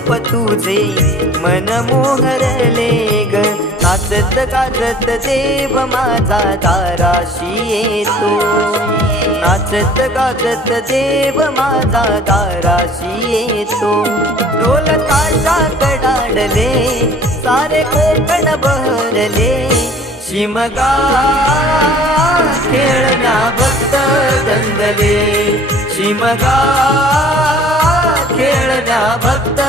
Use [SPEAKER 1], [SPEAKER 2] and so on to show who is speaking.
[SPEAKER 1] रूप तुझे मन मोहरले ग. नाचत गाजत देव माझा दाराशी येतो. नाचत गाजत देव माझा दाराशी येतो. ढोल ताशा कडाडले सारे कोकण बहरले. शिमगा खेळना भक्त दंगले शिमगा खेळना भक्त